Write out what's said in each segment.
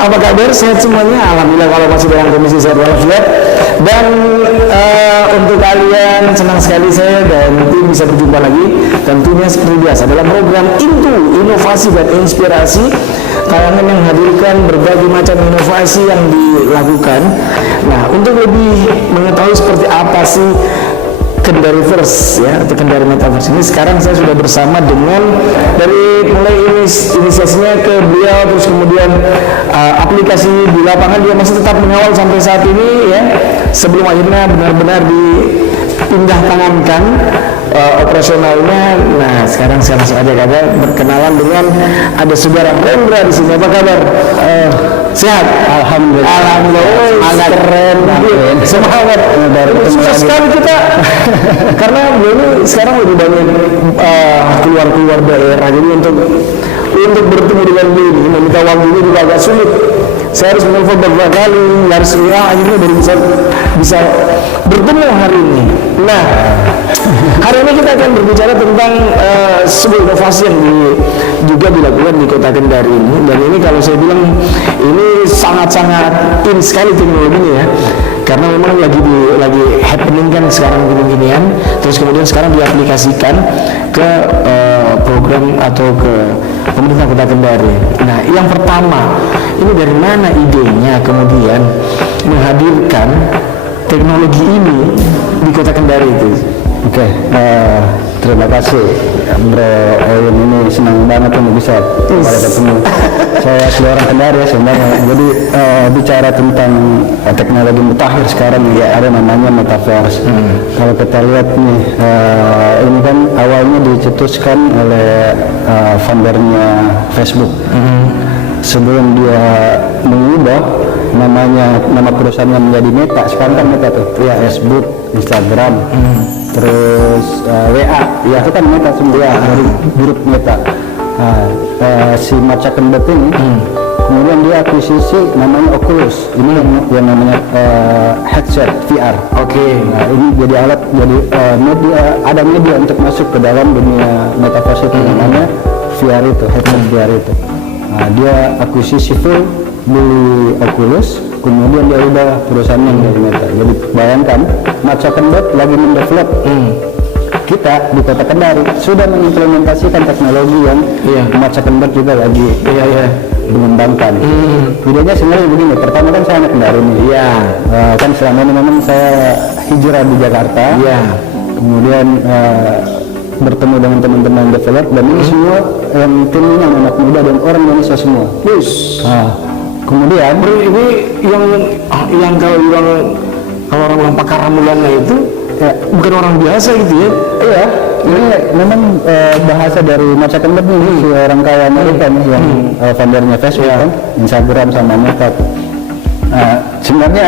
apa kabar? Sehat semuanya? Alhamdulillah kalau masih dalam kondisi sehat walafiat. Dan untuk kalian senang sekali saya dan tim bisa berjumpa lagi tentunya seperti biasa dalam program Into Inovasi dan Inspirasi, tayangan yang menghadirkan berbagai macam inovasi yang dilakukan. Nah, untuk lebih mengetahui seperti apa sih Kendariverse ya, atau Kendari Metaverse ini, sekarang saya sudah bersama dengan dari mulai inisiasinya ke beliau, terus kemudian aplikasi di lapangan dia masih tetap mengawal sampai saat ini ya, sebelum akhirnya benar-benar dipindah tangankan operasionalnya. Nah, sekarang saya langsung aja berkenalan dengan ada saudara Rendra di sini. Apa kabar? Sehat? Alhamdulillah. Alhamdulillah. Sangat keren. Semangat. Susah sekali kita karena ini sekarang lebih banyak keluar daerah, jadi untuk bertemu dengan beliau ini meminta waktu ini juga agak sulit. Saya harus menelpon beberapa kali, harus akhirnya baru bisa bertemu hari ini. Nah, hari ini kita akan berbicara tentang sebuah inovasi yang juga dilakukan di Kota Kendari ini. Dan ini kalau saya bilang ini sangat-sangat in sekali teknologinya ya, karena memang lagi happening kan sekarang gini-ginian, terus kemudian sekarang diaplikasikan ke program atau ke pemerintah Kota Kendari. Nah, yang pertama, ini dari mana idenya kemudian menghadirkan teknologi ini di Kota Kendari itu? Oke, terima kasih Bro Owen, ini senang banget untuk bisa ketemu. Saya asli orang Kendari ya sebenarnya. Jadi bicara tentang teknologi mutakhir sekarang ya, ada namanya Metaverse. Kalau kita lihat nih, ini kan awalnya dicetuskan oleh foundernya Facebook. Sebelum dia mengubah nama perusahaannya menjadi Meta, sekarang kan Meta tuh ya, Facebook, Instagram, terus WA ya, itu kan Meta semua dari grup Meta. Si Mark Zuckerberg ini kemudian dia akuisisi namanya Oculus, ini yang namanya headset VR. Nah, ini jadi alat, jadi ada media untuk masuk ke dalam dunia metaverse itu, namanya VR itu, headset VR itu. Nah, dia akuisisi full, beli Oculus, kemudian dia ubah perusahaannya dari Meta. Jadi bayangkan, Mark Zuckerberg lagi mendevelop, kita di Kota Kendari sudah mengimplementasikan teknologi yang Mark Zuckerberg juga lagi mengembangkan. Videonya sebenarnya begini, pertama kan saya anak Kendari nih, kan selama ini memang saya hijrah di Jakarta, kemudian bertemu dengan teman-teman developer, dan ini semua yang tim ini anak muda dan orang Indonesia semua. Kemudian ini yang kalau orang bilang pakar rambulannya itu ya, bukan orang biasa gitu ya. Iya, ini memang bahasa dari Mark Zuckerberg nih, si orang kaya Amerika nih, yang foundernya Facebook kan, Instagram sama Meta. Sebenarnya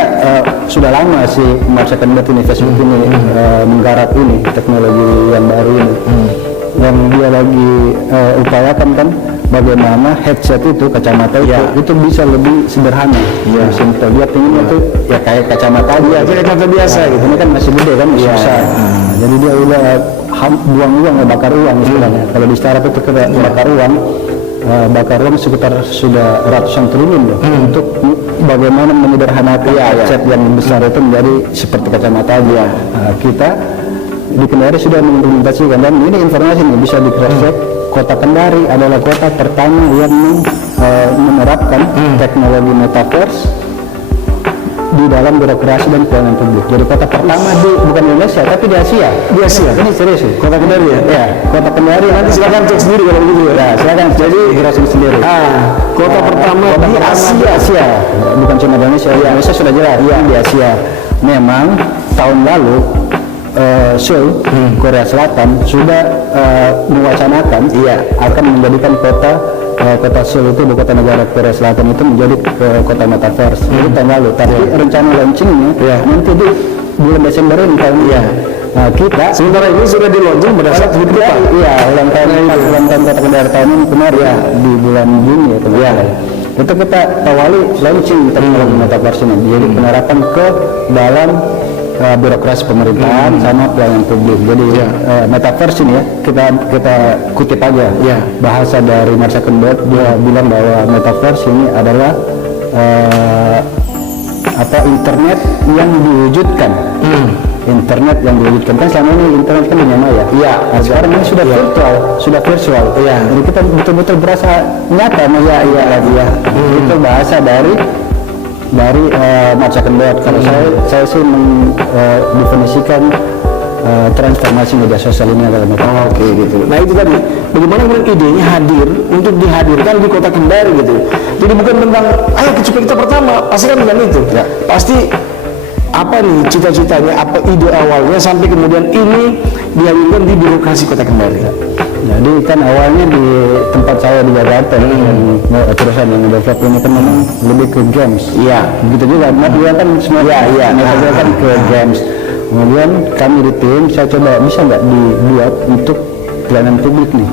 sudah lama si Mark Zuckerberg ini, Facebook ini menggarap ini teknologi yang baru ini. Yang dia lagi upayakan kan bagaimana headset itu, kacamata itu bisa lebih sederhana, simple. Dia pengennya tuh ya kayak kacamata aja, kayak kacamata biasa gitu. Ini kan masih gede kan, masih besar. Jadi dia udah buang uang, bakar uang istilahnya. Kalau di startup itu kita bakar uang sekitar sudah ratusan triliun loh, untuk bagaimana menyederhanakan headset yang besar itu menjadi seperti kacamata aja. Kita di Kendari sudah mengimplementasikan, dan ini informasi nih bisa di cross check. Kota Kendari adalah kota pertama yang menerapkan teknologi metaverse di dalam birokrasi dan pelayanan publik. Jadi kota pertama bukan di Indonesia tapi di Asia. Di Asia. Ini serius ya? Kota Kendari ya? Ya, Kota Kendari. Nanti silakan cek sendiri kalau begitu ya. Silakan. Jadi jelasin sendiri. Kota pertama di Asia. Bukan cuma di Indonesia. Indonesia sudah jelas. Di Asia. Memang tahun lalu Seoul, Korea Selatan sudah mewacanakan akan menjadikan kota Seoul itu, ibu kota negara Korea Selatan itu, menjadi kota metaverse. Itu tahun lalu, tapi rencana launchingnya nanti di bulan Desember ini tahun ini. Nah, kita sementara ini sudah di launching pada saat hidup kita. Ulang tahun Kota Kendari tahun ini kemarin di bulan Juni ya kemarin. Itu kita awali launching teknologi metaverse ini, jadi penerapan ke dalam birokrasi pemerintahan sama pelayanan publik. Jadi metaverse ini ya, kita kutip aja bahasa dari Mark Zuckerberg, dia bilang bahwa metaverse ini adalah internet yang diwujudkan. Internet yang diwujudkan kan selama ini internet kan dunia maya. Iya. Nah, sekarang ini sudah virtual. Iya. Jadi kita betul-betul berasa nyata maya. Iya. Itu bahasa dari Mark Zuckerberg. Kalau saya sih mendefinisikan transformasi media sosial ini adalah Oke, gitu. Nah itu tadi, bagaimana kemudian idenya hadir untuk dihadirkan di Kota Kendari gitu. Jadi bukan tentang, ayo kecuali kita pertama, pasti kan bukan itu. Ya. Pasti apa nih cita-citanya, apa ide awalnya sampai kemudian ini dihadirkan di birokrasi Kota Kendari. Jadi kan awalnya di tempat saya di Jakarta, yang perusahaan yang develop ini kan memang lebih ke games. Iya. Begitu juga, dia kan semua kan ke games. Kemudian kami di tim, saya coba bisa nggak dibuat untuk pelayanan publik nih,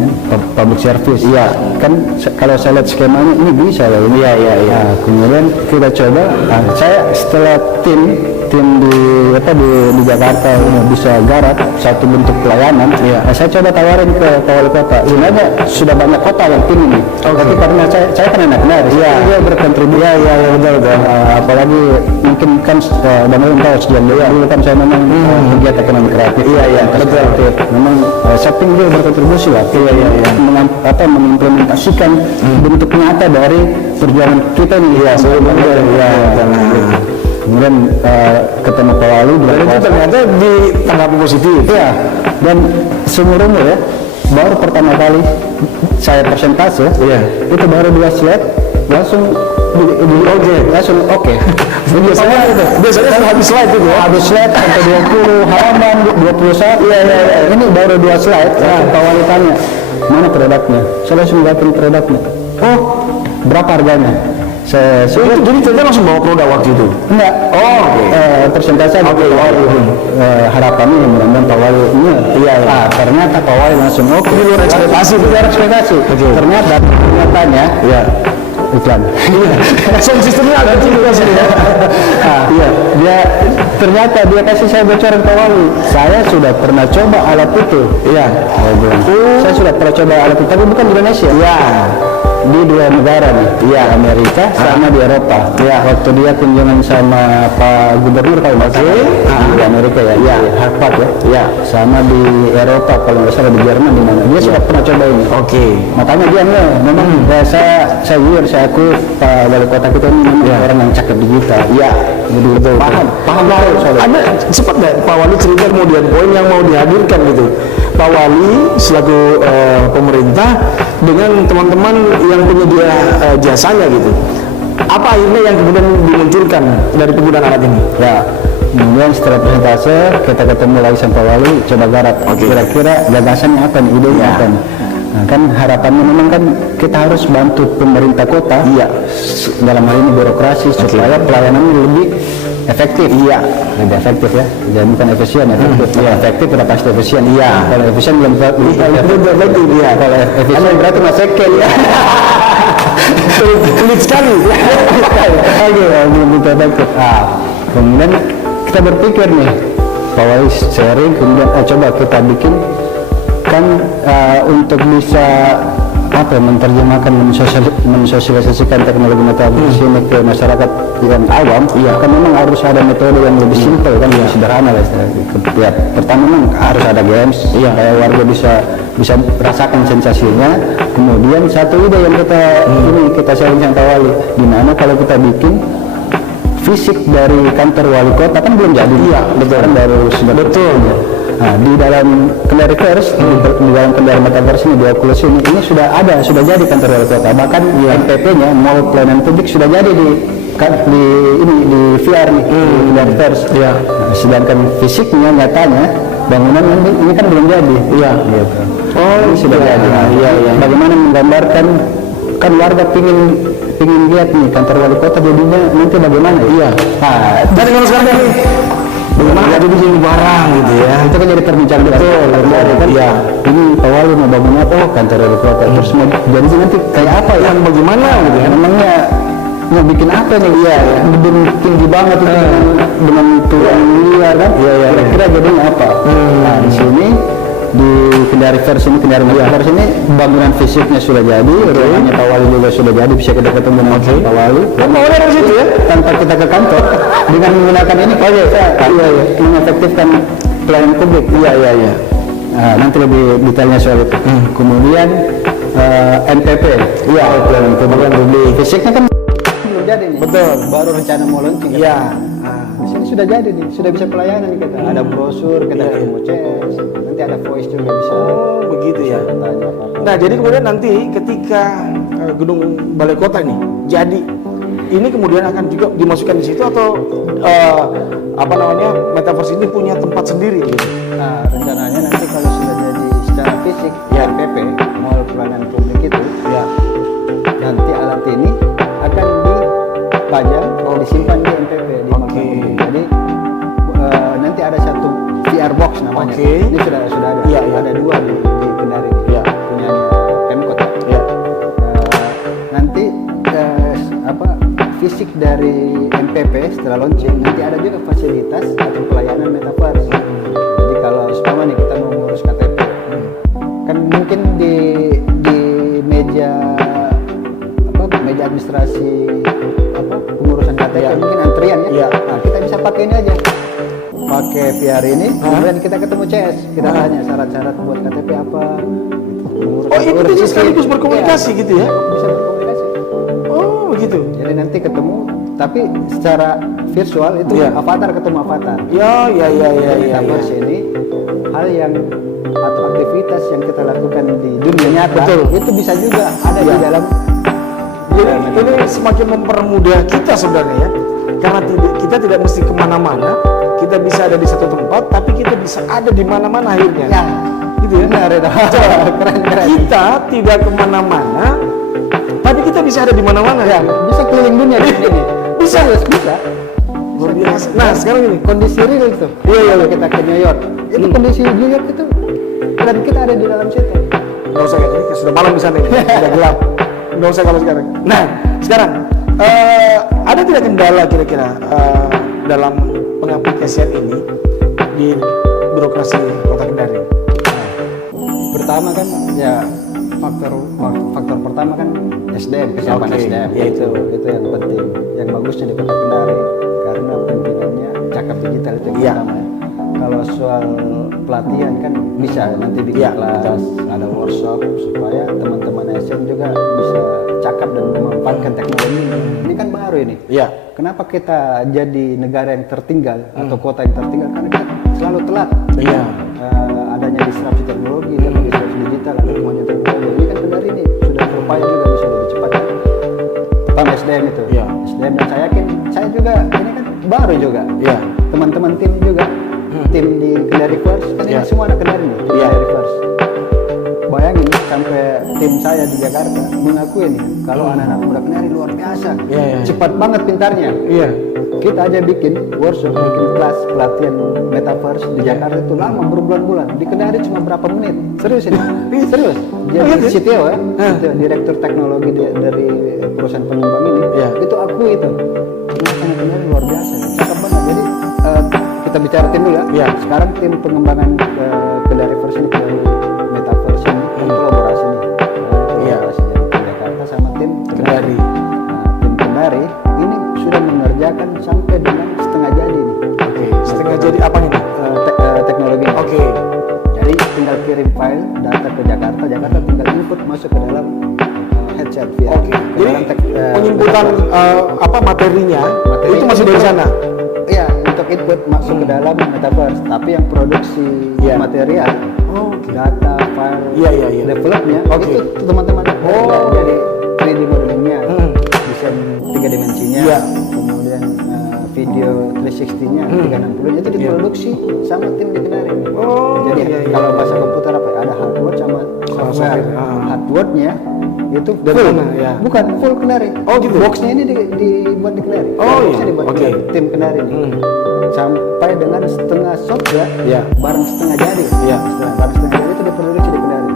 ya, public service. Iya. Kan kalau saya lihat skemanya ini bisa ya. Iya. Nah, kemudian kita coba. Nah, saya setelah tim di Jakarta bisa garap satu bentuk pelayanan. Nah, saya coba tawarin ke Pak Wali Kota. Sebenarnya sudah banyak kota yang ingin nih. Tapi karena saya kan anak Kendari, dia berkontribusi. Iya, betul. Apalagi mungkin kan dan tahu sejak dulu kan saya memang kegiatan ekonomi kreatif. Iya, betul. Memang saya ingin dia berkontribusi lah. Iya. Mengimplementasikan bentuk nyata dari perjuangan kita ini. Iya, kemudian ketemu Pak Wali dan itu ternyata ditanggapi positif. Ya, dan seumur umur ya, baru pertama kali saya persentase, itu baru 2 slide langsung oke. Biasanya sudah habis slide itu ya. Habis slide sampai 20 halaman, 21. Ini baru 2 slide. Pak Wali tanya, mana produknya? Saya langsung lihatin produknya. Oh, berapa harganya? Jadi kita langsung bawa produk waktu itu? Enggak. Persentase harapannya mudah-mudahan Pak Wali ternyata Pak Wali langsung di luar ekspektasi. Ternyata kenyataannya iklan. Sound sistemnya ada juga sih ya. Dia ternyata dia kasih saya bocoran Pak Wali. Saya sudah pernah coba alat itu. Saya sudah pernah coba alat itu, tapi bukan di Indonesia. Di 2 negara nih, Amerika sama di Eropa. Waktu dia kunjungan sama Pak Gubernur kalau nggak salah di Amerika ya, Harvard ya, sama di Eropa kalau nggak salah di Jerman di mana. Dia sudah pernah coba ini. Makanya dia memang saya aku Pak Wali Kota kita ini memang orang yang cakep digital. Jadi betul. Paham soalnya. Ada cepat nggak Pak Wali cerita kemudian poin yang mau dihadirkan gitu. Pak Wali selaku pemerintah dengan teman-teman yang penyedia jasanya gitu. Apa akhirnya yang kemudian dimunculkan dari penggunaan alat ini? Kemudian setelah presentase kita ketemu lagi sama Pak Wali, coba garap. Kira-kira gagasannya apa nih, idenya apa nih? Nah, kan harapannya memang kan kita harus bantu pemerintah kota, dalam hal ini birokrasi supaya pelayanannya lebih efektif. Lebih efektif ya. Jadi bukan efisien, efektif. Efektif udah pasti efisien. Kalau efisien belum efektif. Kalau efisien berarti masih sekel ya. Sulit sekali. Belum efektif. Kemudian kita berpikir nih, Pak Wali sharing, kemudian coba kita bikin kan untuk bisa menerjemahkan, mensosialisasikan teknologi metaverse ini ke masyarakat yang awam, kan memang harus ada metode yang lebih simpel kan, lebih sederhana lah istilahnya. Pertama memang harus ada games, supaya warga bisa rasakan sensasinya. Kemudian satu ide yang kita sharing sama Pak Wali, dimana kalau kita bikin fisik dari kantor wali kota kan belum jadi, betul, betul. Nah, di dalam Kendariverse, di dalam Kendari Metaverse ini, di Oculus ini sudah jadi kantor wali kota. Bahkan MPP-nya, Mall Pelayanan Publik, sudah jadi di VR nih, di Kendariverse. Nah, sedangkan fisiknya nyatanya bangunan ini kan belum jadi. Gitu. Ini sudah jadi. Bagaimana menggambarkan kan warga pingin lihat nih kantor wali kota jadinya nanti bagaimana? Nah, dan kalau sekarang ini bagaimana ada bikin barang gitu ya, itu kan jadi perbincangan betul kan. Ini Pak Wali mau bangun apa? Kantor wali kota. Terus mau jadi nanti kayak apa ya? Bagaimana gitu ya? Memangnya mau bikin apa nih? Gedung tinggi banget itu dengan tulang liar kan? Kira-kira jadinya apa? Nah, di sini di Kendari First ini, Kendari Metaverse ini bangunan fisiknya sudah jadi, ruangannya Pak Wali juga sudah jadi, bisa kita ketemu dengan Pak Wali. Kan mau dari situ ya? Tanpa kita ke kantor, dengan menggunakan ini, mengefektifkan pelayanan publik. Iya. Nah, nanti lebih detailnya soal itu. Kemudian NPP, pelayanan publik. Fisiknya kan belum jadi nih. Betul. Baru rencana mau launching. Iya. Di sini sudah jadi nih, sudah bisa pelayanan nih kita. Ada brosur, kita ketemu CS, nanti ada voice juga bisa. Oh, begitu ya. Tanya apa-apa. Nah, jadi kemudian nanti ketika gedung balai kota ini jadi, ini kemudian akan juga dimasukkan di situ atau metaverse ini punya tempat sendiri gitu. Nah, rencananya nanti kalau sudah jadi secara fisik, RPP, Mall Pelayanan Publik itu, nanti alat ini akan dipajang, disimpan di NPP di Mall Pelayanan Publik. Jadi nanti ada satu VR box namanya. Ini sudah ada. Ada dua di Kendari. Punya Pemkot. Nanti fisik dari MPP setelah launching nanti ada juga fasilitas atau pelayanan metaverse. Jadi kalau seumpama nih kita mau ngurus KTP, kan mungkin di meja administrasi pengurusan KTP mungkin antrian ya. Nah, kita bisa pakai ini aja. Pakai VR ini, kemudian kita ketemu CS, kita tanya syarat-syarat buat KTP apa. Ini bisa sekaligus berkomunikasi gitu ya? Bisa berkomunikasi. Oh, begitu. Jadi nanti ketemu, tapi secara virtual itu avatar ketemu avatar. Ya. Metaverse ini hal yang atau aktivitas yang kita lakukan di dunia nyata, itu bisa juga ada di dalam. Jadi ini semakin mempermudah kita sebenarnya ya, karena kita tidak mesti kemana-mana, kita bisa ada di satu tempat, tapi kita bisa ada di mana-mana akhirnya. Ya, gitu ya. Benar, keren. Kita tidak kemana-mana, tapi kita bisa ada di mana-mana. Ya, bisa keliling dunia di sini. Bisa. Luar biasa. Nah, sekarang ini kondisi real itu. Iya. Kita ke New York, itu kondisi New York itu, dan kita ada di dalam situ. Nggak usah kayak gini, sudah malam di sana ini, sudah gelap. Nggak usah kalau sekarang. Nah, sekarang ada tidak kendala kira-kira dalam pengaplikasian ini di birokrasi Kota Kendari? Pertama kan ya faktor pertama kan SDM, kesiapan SDM. Ya, itu yang penting, yang bagusnya di Kota Kendari karena pimpinannya cakap digital itu yang pertama. Kalau soal pelatihan kan bisa nanti bikin kelas, ada workshop supaya teman-teman SM juga bisa cakap dan memanfaatkan teknologi ini. Ini kan baru ini. Kenapa kita jadi negara yang tertinggal atau kota yang tertinggal? Karena kita selalu telat. Adanya disrupsi teknologi, dan disrupsi digital, ada kemajuan teknologi. Ini kan Kendari ini sudah berupaya juga bisa lebih cepat. Pertama SDM itu. SDM, dan saya yakin saya juga ini kan baru juga. Teman-teman tim juga. Tim di Kendari First kan ini semua anak Kendari nih, Kendari First. Bayangin sampai tim saya di Jakarta mengakui nih kalau anak-anak muda Kendari luar biasa, cepat banget pintarnya. Kita aja bikin workshop, bikin kelas pelatihan metaverse di Jakarta itu lama berbulan-bulan. Di Kendari cuma berapa menit. Serius ini, serius. Jadi CTO direktur teknologi dari perusahaan pengembang ini, itu aku itu. Anak Kendari luar biasa, cakep banget. Jadi kita bicara tim dulu ya. Sekarang tim pengembangan Kendari First ini, metaverse ini kolaborasi nih. Kolaborasi dari tim Jakarta sama tim Kendari. Nah, tim Kendari ini sudah mengerjakan sampai dengan setengah jadi nih. Setengah jadi apa nih? Teknologi. Jadi tinggal kirim file data ke Jakarta, Jakarta tinggal input masuk ke dalam headset VR. Jadi penginputan materinya itu masih dari sana. Iya, untuk input masuk ke dalam metaverse, tapi yang produksi material, data, file, developnya, itu teman-teman jadi 3D modelingnya, desain 3 dimensinya, kemudian video 360-nya, 360-nya itu diproduksi sama tim di Kendari. Jadi kalau bahasa komputer apa? Ada hardware sama software. Hardware-nya itu full, bukan full Kendari. Gitu. Box-nya ini dibuat di Kendari. Box-nya dibuat di tim Kendari ini. Sampai dengan setengah software, barang setengah jadi. Barang setengah jadi itu diproduksi di Kendari.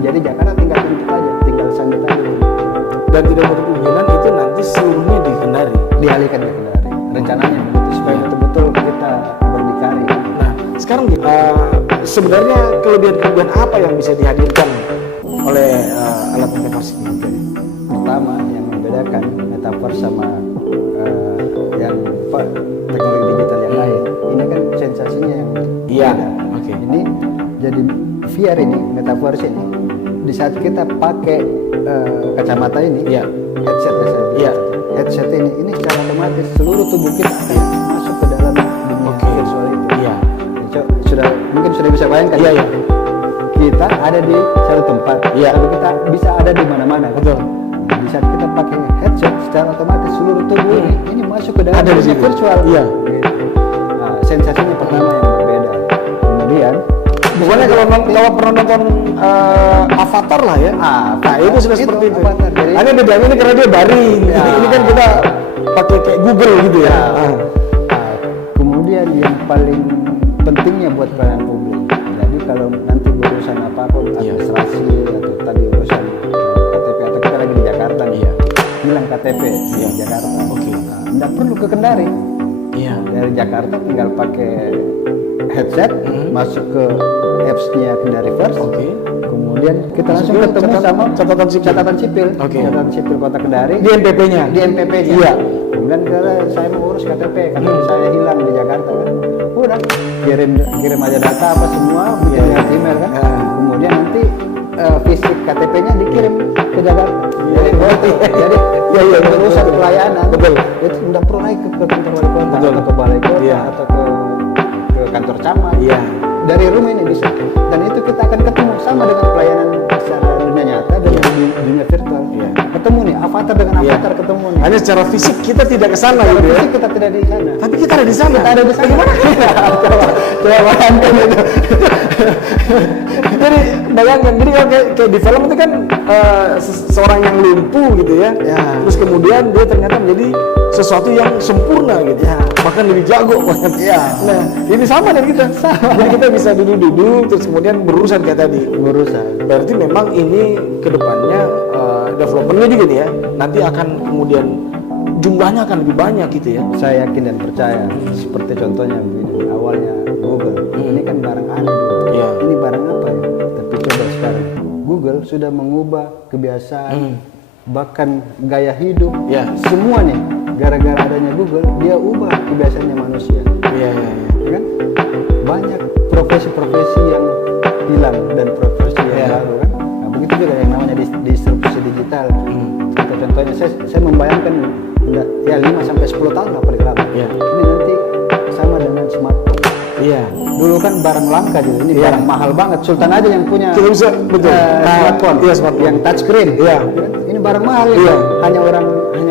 Jadi Jakarta tinggal input aja, tinggal sambit aja. Dan tidak menutup kemungkinan itu nanti seluruhnya di Kendari. Dialihkan ke Kendari. Rencananya begitu supaya betul-betul kita berdikari. Nah, sekarang sebenarnya kelebihan-kelebihan apa yang bisa dihadirkan oleh alat metaverse ini? Pertama yang membedakan metaverse sama yang teknologi digital yang lain, ini kan sensasinya yang Iya, beda. oke. Ini jadi VR ini, metaverse ini, di saat kita pakai kacamata ini, Iya. headset ya saya bilang. Iya. Headset ini secara otomatis seluruh tubuh kita akan masuk ke dalam dunia Oke. virtual itu. Iya. Mungkin sudah bisa bayangkan. Iya, iya. Kita ada di satu tempat, Iya. tapi kita bisa ada di mana-mana. Betul. Di saat kita pakai headset, secara otomatis seluruh tubuh ini masuk ke dalam Ada di dunia situ. virtual. Iya. Gitu. Nah, sensasinya pertama yang berbeda. Kemudian, Bukannya kalau pernah nonton Avatar lah ya. Nah, itu sudah Itu seperti itu. Avatar. Jadi- Hanya bedanya ini karena dia baring. Ya. Ini kan kita pakai kayak Google gitu ya. Nah, kemudian yang paling pentingnya buat pelayanan publik. Jadi kalau nanti berurusan apa-apa, Iya. administrasi atau tadi urusan KTP atau kita lagi di Jakarta nih, Iya. hilang KTP di Iya. Jakarta. Oke. Nah, nggak perlu ke Kendari. Iya. Dari Jakarta tinggal pakai headset, masuk ke apps-nya Kendari First. Oke. Kemudian kita langsung Masuk ke ketemu sama catatan sipil. Oke. catatan sipil Kota Kendari. Di NPP-nya. Di NPP-nya. Iya. Kemudian saya mau urus KTP, KTP saya hilang di Jakarta kan. Udah kirim aja data apa semua, bikin lewat email kan. Kemudian nanti fisik KTP-nya dikirim ke Jakarta. Jadi urusan pelayanan. Betul. Itu udah perlu naik ke kantor wali kota Betul. atau ke balai kota Iya. atau ke kantor camat. Iya. Dari rumah ini bisa. Dan itu kita akan ketemu sama dengan pelayanan secara dunia nyata dan di dunia virtual. Iya. Ketemu nih avatar dengan Iya. avatar ketemu nih. Hanya secara fisik kita tidak ke sana Secara gitu ya. fisik kita tidak di sana. Tapi kita ada di sana. Kita ada di sana. Bagaimana? Coba bayangkan itu. Jadi bayangkan, jadi kalau kayak di film itu kan seorang yang lumpuh gitu ya. Ya. Terus kemudian dia ternyata menjadi sesuatu yang sempurna gitu. Ya. Bahkan lebih jago banget. Ya. Nah, ini sama dengan kita. Jadi kita bisa duduk-duduk terus kemudian berurusan kayak tadi. Berurusan. Berarti memang ini kedepannya developernya juga nih ya. Nanti akan kemudian jumlahnya akan lebih banyak gitu ya. Saya yakin dan percaya seperti contohnya begini, awalnya Google ini kan barang aneh dulu. Iya. Ini barang apa ya? Tapi coba sekarang Google sudah mengubah kebiasaan bahkan gaya hidup Iya. semua nih gara-gara adanya Google dia ubah kebiasaannya manusia. Iya, iya, iya. Ya kan? Banyak profesi-profesi yang hilang dan profesi yang Iya. baru kan. Nah begitu juga yang namanya distribusi digital. Contohnya saya membayangkan ya 5-10 tahun lah paling lama. Iya. Ini nanti sama dengan smartphone. Iya. Dulu kan barang langka gitu, ini Iya. barang mahal banget. Sultan aja yang punya Kita bisa, betul. smartphone, Iya, smartphone. yang touchscreen. Iya. Ini barang mahal ya. Iya. Hanya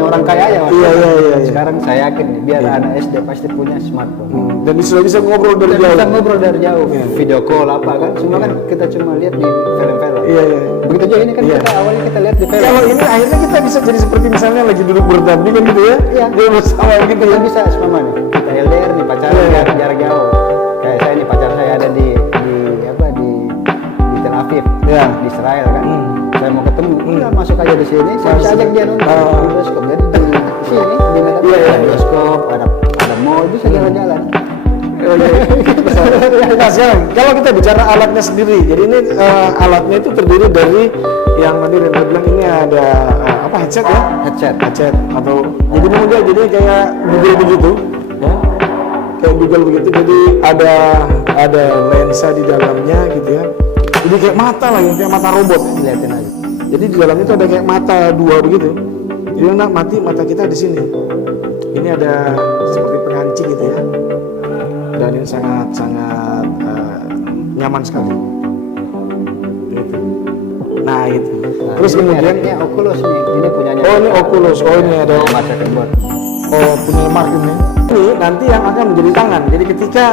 orang kaya ya. Mas. Iya, iya, iya, iya. Sekarang saya yakin nih, biar Iya. anak SD pasti punya smartphone. Dan sudah bisa ngobrol dari Dan jauh. kita ngobrol dari jauh, Iya. video call apa kan, semua kan kita cuma lihat di film-film. Iya, iya. Begitu juga ini kan Iya. kita awalnya kita lihat di film. Kalau ini akhirnya kita bisa jadi seperti misalnya lagi duduk berdampingan gitu ya. Iya. Dia bersama gitu ya. Kita bisa semua nih. Kita LDR nih pacaran Iya. jarak jauh. Kayak saya nih pacar saya ada di Tel Aviv, Iya. di Israel kan. Saya mau ketemu, udah masuk aja di sini. Saya bisa ajak dia nonton di bioskop. Jadi di sini di mana Iya, iya. ada bioskop, ada mall, bisa jalan-jalan. Nah sekarang kalau kita bicara alatnya sendiri, jadi ini alatnya itu terdiri dari yang tadi Renda bilang ini ada apa headset ya? Headset atau jadi memang dia jadi kayak Google begitu, ya? Kayak Google begitu. Jadi ada lensa di dalamnya gitu ya. Jadi kayak mata lah, kayak mata robot. Lihatin aja. Jadi di dalamnya itu ada kayak mata dua begitu. Jadi nak mata kita di sini. Ini ada seperti penganci gitu ya. Dan ini sangat nyaman sekali. Gitu. Nah itu. Terus ini kemudian mereknya Oculus nih. Ini punyanya. oh ini Oculus. Oh ini ada Masa keyboard. oh punya Mark ini. Ini nanti yang akan menjadi tangan. Jadi ketika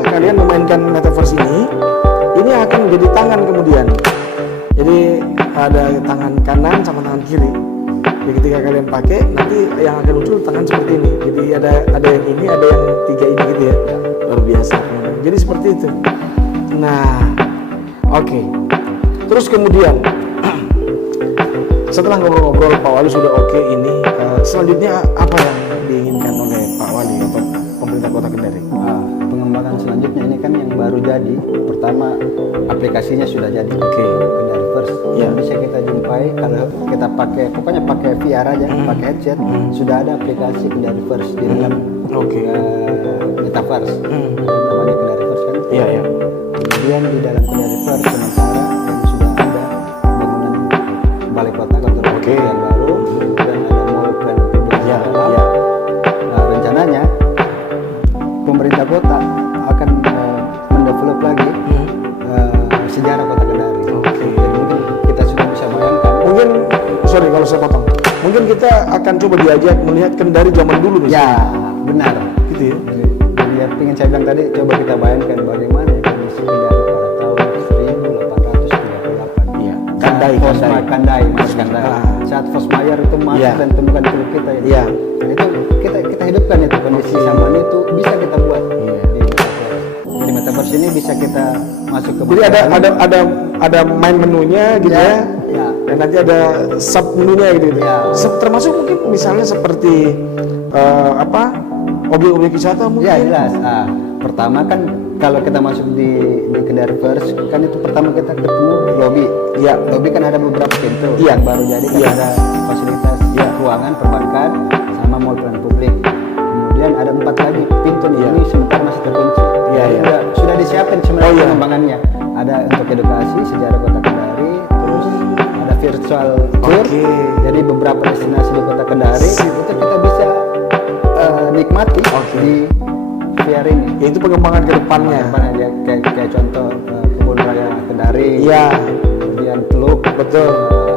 kalian memainkan metaverse ini akan menjadi tangan kemudian. Jadi ada tangan kanan sama tangan kiri. Jadi ketika kalian pakai nanti yang akan muncul tangan seperti ini. Jadi ada yang ini, ada yang tiga ini gitu ya. Luar biasa. Jadi seperti itu. Nah, oke. Terus kemudian setelah ngobrol-ngobrol Pak Wali sudah oke ini, selanjutnya apa yang diinginkan oleh Pak Wali atau pemerintah Kota Kendari? Pengembangan selanjutnya ini kan yang baru jadi. Pertama, aplikasinya sudah jadi. Oke. Kendari First. Ya. Yang bisa kita jumpai kalau kita pakai, pokoknya pakai VR aja, pakai headset, sudah ada aplikasi Kendari First di dalam Oke. Metaverse. Ada namanya Kendari First kan. Iya, iya. Kemudian di dalam Kendari First sementara yang sudah ada bangunan balai kota kantor Oke. yang baru, dan ada mall plan publik Iya, dalam. iya. Nah, rencananya pemerintah kota akan mendevelop lagi sejarah kota Kendari. Oke. Jadi mungkin kita sudah bisa bayangkan. Mungkin, sorry kalau saya potong. Mungkin kita akan coba diajak melihat Kendari zaman dulu misalnya. Ya, benar. Gitu ya. Jadi yang ingin saya bilang tadi, coba kita bayangkan bagaimana kondisi Kendari pada tahun 1838. Iya. Kandai, Kandai, Mas Kandai. Ah. Saat Fosmayer itu masuk Iya. dan temukan teluk kita itu. Iya. Nah, itu kita hidupkan itu kondisi zaman itu bisa kita buat Iya. di Metaverse. Jadi Metaverse ini bisa kita masuk ke. Jadi ada main menunya gitu ya. Ya. Dan nanti ada sub menunya gitu. Ya. Termasuk mungkin misalnya seperti objek-objek wisata mungkin. Ya jelas. Pertama kan kalau kita masuk di Kendari First kan itu pertama kita ketemu lobby. Iya. Lobby kan ada beberapa pintu. Iya. Yang baru jadi kan Iya. ada fasilitas ruangan perbankan sama mall pelayanan publik. Kemudian ada 4 lagi pintu nih. Iya. Ini sementara masih terkunci. Iya, iya. Sudah disiapin sebenarnya Oh, iya. pengembangannya. Ada untuk edukasi sejarah kota Kendari. Terus ada virtual tour. Oke. Jadi beberapa destinasi di kota Kendari Sip. itu kita bisa nikmati Oke. di VR ini. Yaitu pengembangan ke depannya. Dia kayak contoh kebun raya Kendari, Iya. kemudian Teluk, Betul.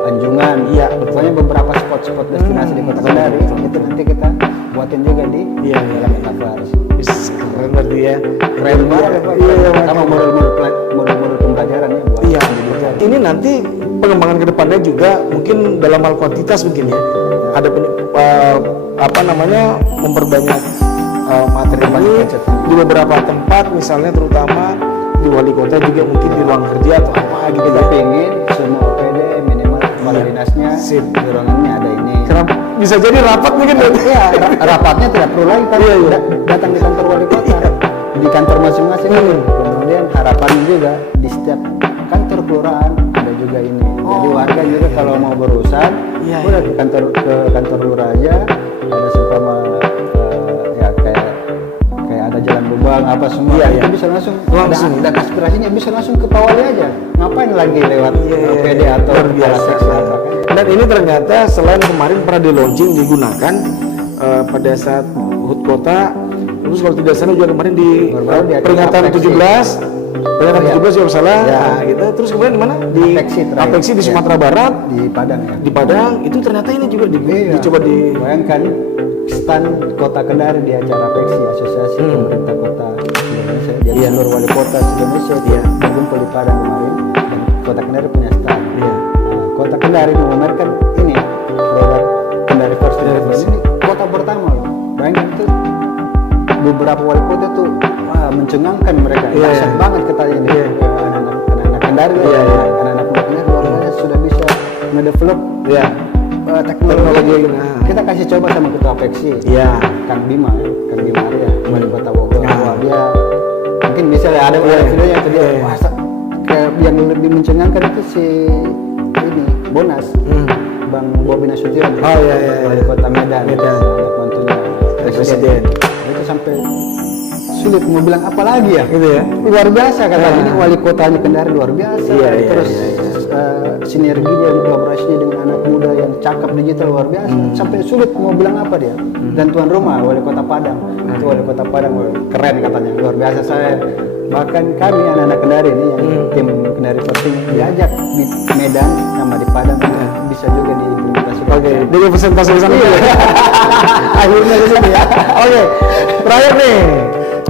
Anjungan, Iya, pokoknya beberapa spot-spot destinasi di kota Kendari itu nanti kita buatin juga di Iya, iya. dalam Metaverse. Keren berarti ya. Keren banget, Pak. Iya, iya, Sama model-model pembelajaran ya buat Iya. pendidikan. Ini nanti pengembangan ke depannya juga mungkin dalam hal kuantitas mungkin ya. Ada memperbanyak materi ini di beberapa tempat misalnya terutama di wali kota juga mungkin di ruang kerja atau apa gitu Kita ya. pengen semua OPD minimal kepala Iya. dinasnya Sip. di ruangannya ada ini. Kenapa bisa jadi rapat mungkin ya? Iya, rapatnya tidak perlu lagi kan Iya, iya. datang di kantor wali kota, di kantor masing-masing. Kemudian harapannya juga di setiap kantor kelurahan ada juga ini. Jadi warga juga kalau mau berurusan, Iya, udah ke kantor lurah aja. Ada seumpama ya kayak ada jalan lubang apa semua, Iya, itu iya. bisa langsung. Langsung. Dan aspirasinya bisa langsung ke Pak Wali aja. Ngapain lagi lewat Iya, OPD atau luar biasa. kepala seksi apa kan? Dan ini ternyata selain kemarin pernah di launching digunakan pada saat HUT kota, terus kalau tidak salah juga kemarin di Baru-baru di acara peringatan Apeksi. 17 peringatan Iya. 17 kalau salah Ya. gitu. Terus kemudian di mana di Apeksi terakhir. Apeksi di Iya. Sumatera Barat, Di Padang ya. di Padang itu ternyata ini juga Iya. dicoba di Bayangkan stand Kota Kendari di acara Apeksi Asosiasi Pemerintah Kota Indonesia, jadi Iya. seluruh wali kota Indonesia Iya. berkumpul di Padang kemarin dan Kota Kendari punya stand. Iya. Nah, Kota Kendari memamerkan ini produk Kendari First. Kendari First. Ini kota pertama loh. Bayangkan itu beberapa wali kota tuh mencengangkan mereka. Iya, Dahsyat iya. banget katanya ini. Iya. Anak-anak Kendari, Iya, iya. anak-anak Kendari luar biasa sudah bisa ngedevelop ya. teknologi. Nah. Kita kasih coba sama ketua Apeksi, Iya. Kang Bima Arya, wali kota Bogor. Nah. Wah, dia mungkin bisa ada Iya. videonya itu dia. Iya. Masa kayak yang lebih mencengangkan itu si ini Bonas, Bang Bobi Nasution, Oh, iya, iya, iya. wali kota Medan, Medan. anak mantunya Presiden. Itu sampai sulit mau bilang apa lagi ya. Gitu ya. Luar biasa katanya, Nah. ini wali kotanya Kendari luar biasa. Iya, iya, Terus iya, iya. sinerginya, kolaborasinya dengan anak muda yang cakep digital luar biasa. Sampai sulit mau bilang apa dia. Dan tuan rumah wali kota Padang, itu wali kota Padang keren katanya, luar biasa. Saya bahkan kami anak-anak Kendari ini yang tim Kendari First ini diajak di Medan sama di Padang bisa juga diimplementasikan. Oke, dia presentasi di sana. Iya. Akhirnya di sini ya. Oke, terakhir nih,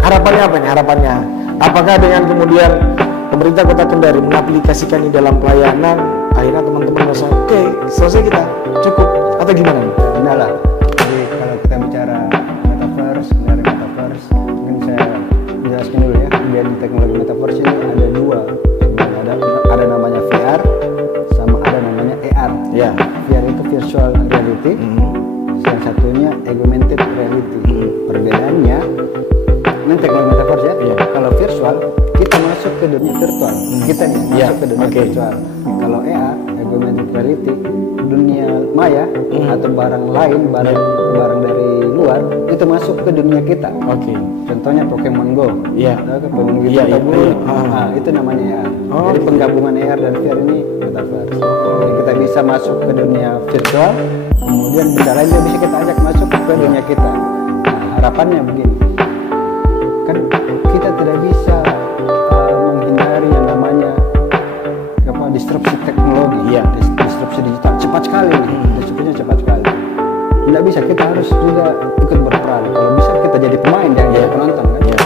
harapannya apa nih? Harapannya, apakah dengan kemudian pemerintah Kota Kendari mengaplikasikan ini dalam pelayanan, akhirnya teman-teman merasa oke, selesai kita, cukup, atau gimana nih? Benar lah. Jadi kalau kita bicara Metaverse, Kendari Metaverse, mungkin saya jelaskan dulu ya. Biar di teknologi Metaverse ini ada dua. Ada namanya VR, sama ada namanya AR. Ya. VR itu virtual reality, yang satunya augmented reality. Perbedaannya ini teknologi metaverse ya. Iya. Kalau virtual, kita masuk ke dunia virtual. Kita nih Iya, masuk ke dunia oke. virtual. Kalau AR, augmented reality, dunia maya atau barang lain, barang dari luar itu masuk ke dunia kita. Oke. Contohnya Pokemon Go. Iya. Tahu kan Pokemon Go Iya, iya, Go? iya. Nah, itu namanya AR. Oh, Jadi iya. penggabungan AR dan VR ini metaverse. Jadi kita bisa masuk ke dunia virtual, kemudian benda lain juga bisa kita ajak masuk ke dunia kita. Nah, harapannya begini, kan kita tidak bisa menghindari yang namanya disrupsi teknologi, Iya. disrupsi digital cepat sekali nih, disrupsinya cepat sekali. Tidak bisa, kita harus juga ikut berperan. Kalau bisa kita jadi pemain, jangan jadi penonton kan. Iya.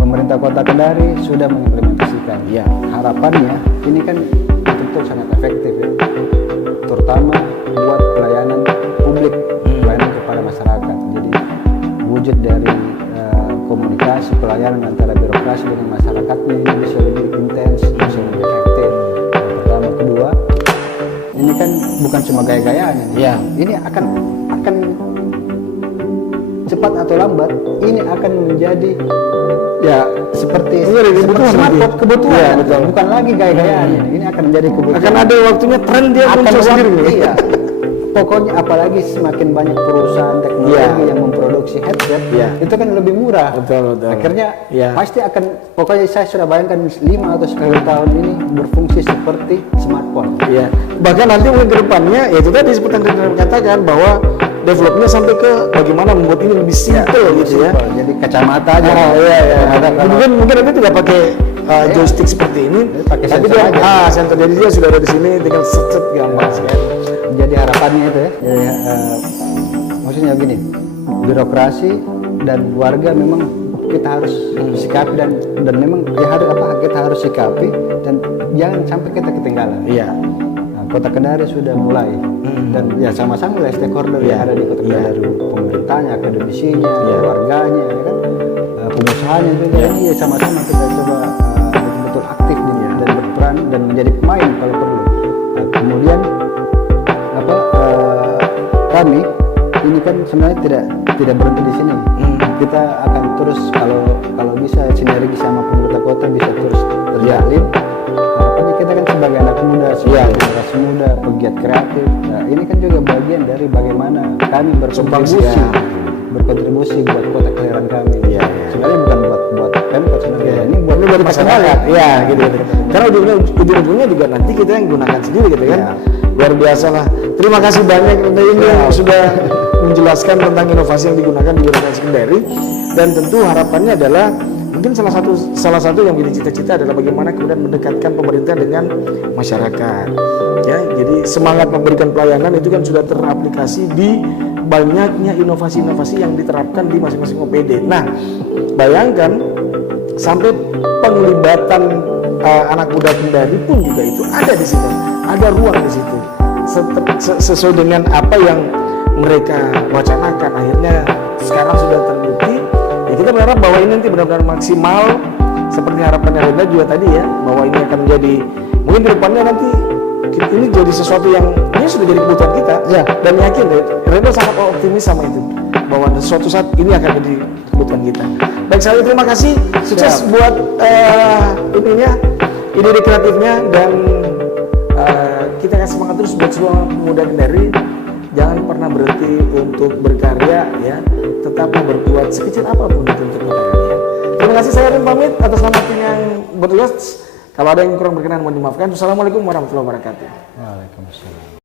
Pemerintah Kota Kendari sudah mengimplementasikan. Iya. Harapannya ini kan betul-betul sangat efektif ya, terutama buat pelayanan publik, pelayanan kepada masyarakat. Jadi wujud dari komunikasi pelayanan antara birokrasi dengan masyarakatnya ini bisa lebih intens, bisa lebih efektif. Yang pertama, kedua, ini kan bukan cuma gaya-gayaan ini. Iya. Ini akan cepat atau lambat ini akan menjadi ya seperti Ini kebutuhan nanti. kebutuhan Iya, nanti. betul. Bukan lagi gaya-gayaan ini akan menjadi kebutuhan. Akan ada waktunya tren dia Akan muncul sendiri. iya. Pokoknya apalagi semakin banyak perusahaan teknologi yang memproduksi headset, Iya. itu kan lebih murah. Betul, betul. Akhirnya Iya. pasti akan, pokoknya saya sudah bayangkan 5 atau 10 tahun ini berfungsi seperti smartphone. Iya. Bahkan nanti mungkin ke depannya, ya itu tadi seperti yang Ridwan katakan bahwa developnya sampai ke bagaimana membuat ini lebih simple gitu ya. Simple. Jadi kacamata aja. Oh iya iya. Kacamata kalau- Mungkin nanti tidak pakai joystick seperti ini, Pakai tapi sensor dia aja. sensor, jadi dia sudah ada di sini, tinggal set gampang sekali. Jadi harapannya itu ya, maksudnya gini, birokrasi dan warga memang kita harus sikapi dan memang ya harus kita harus sikapi dan jangan sampai kita ketinggalan. Iya. Nah, Kota Kendari sudah mulai dan ya sama-sama lah stakeholder yang ada di Kota Kendari, pemerintahnya, akademisinya, warganya, ya kan, pengusahanya juga ini ya sama-sama kita coba betul-betul aktif dan berperan dan menjadi pemain kalau perlu. Nah, kemudian kami ini kan sebenarnya tidak berhenti di sini. Kita akan terus kalau bisa sinergi sama pemerintah kota bisa terus terjalin. Harapannya kita kan sebagai anak muda, sebagai generasi muda, pegiat kreatif. Nah, ini kan juga bagian dari bagaimana kami berkontribusi buat kota kelahiran kami. Iya, iya. Sebenarnya bukan buat Pemkot sebenarnya. Ini buat masyarakat. Iya, gitu. Karena ujung-ujungnya juga nanti kita yang gunakan sendiri gitu kan. Iya. Luar biasa lah. Terima kasih banyak Anda ini yang sudah menjelaskan tentang inovasi yang digunakan di Birokrasi Kendari, dan tentu harapannya adalah mungkin salah satu yang menjadi cita-cita adalah bagaimana kemudian mendekatkan pemerintah dengan masyarakat. Ya, jadi semangat memberikan pelayanan itu kan sudah teraplikasi di banyaknya inovasi-inovasi yang diterapkan di masing-masing OPD. Nah, bayangkan sampai penglibatan anak muda Kendari pun juga itu ada di situ, ada ruang di situ. Sesuai dengan apa yang mereka wacanakan, akhirnya sekarang sudah terbukti. Ya, kita berharap bahwa ini nanti benar-benar maksimal seperti harapannya Renda juga tadi ya, bahwa ini akan menjadi mungkin ke depannya nanti ini jadi sesuatu yang ini sudah jadi kebutuhan kita ya, dan yakin Renda sangat optimis sama itu bahwa suatu saat ini akan jadi kebutuhan kita. Baik, saya terima kasih, sukses buat ide kreatifnya, dan kita kasih semangat terus buat semua pemuda Kendari. Jangan pernah berhenti untuk berkarya ya, tetaplah berbuat sekecil apapun itu untuk kota kalian. Terima kasih, saya Rin pamit atas nama tim yang bertugas. Kalau ada yang kurang berkenan mohon dimaafkan. Wassalamualaikum warahmatullahi wabarakatuh. Waalaikumsalam.